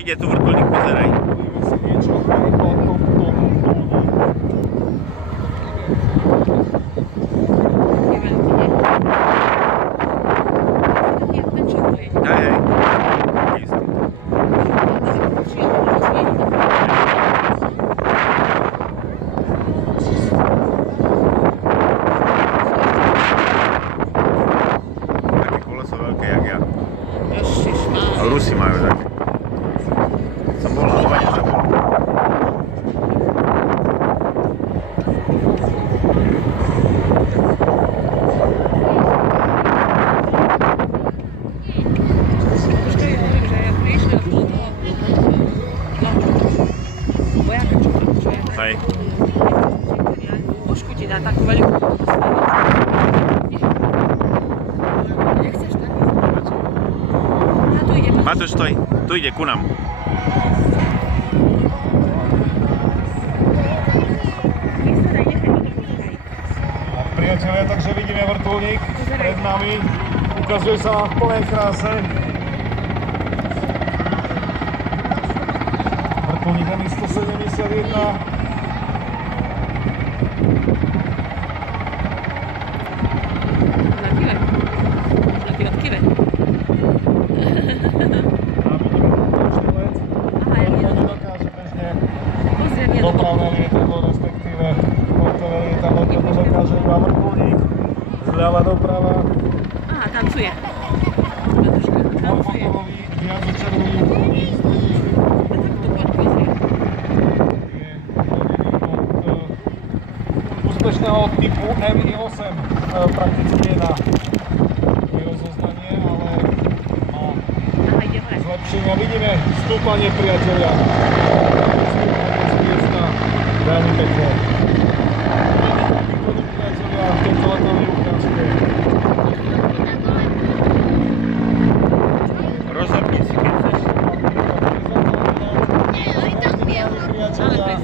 Ide tu vrtuľník, pozeraj. Hej, hej. Také koleso veľké, jak ja. A Rusi majú také. Som bol na Havane zabol. Hej. Pušku ti dá takú veľkú. Nechceš tak? Matúš, stoj. Tu ide ku nám. Priatelia, takže vidíme vrtuľník pred nami. Ukazuje sa vám v plnej kráse. Vrtuľník Mi-171. Dopravné lietadlo, respektíve portové lietadlo, to dokáže iba vrtuľník, zľava doprava. Aha, tancuje. Dvojmotorový, viacočerový vrtuľník je od úspešného typu Mi-8, prakticky je na rozoznanie, ale má zlepšenia. Vidíme stúpanie, priatelia. Veľmi pekne. Priatelia, v tomto letovej ukážke. Rozhodni si, keď chceš. Priatelia.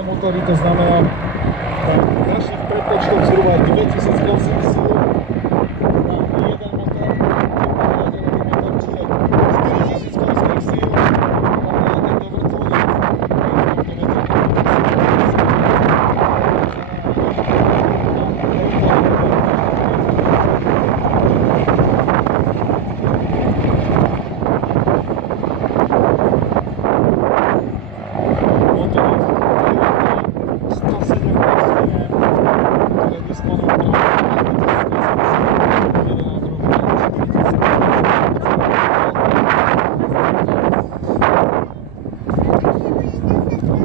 Motory, to znamená v našich prepočtoch zhruba 2000 koňských síl na jeden motor, čiže 4000 koňských síl na tento vrtuľník.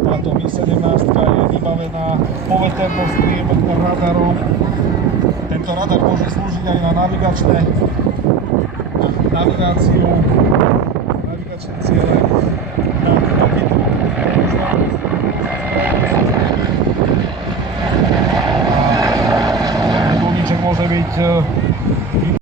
Táto Mi-17 je vybavená poveternostným radarom. Tento radar môže slúžiť aj na navigáciu, navigačné ciele. Vrtuľníček môže byť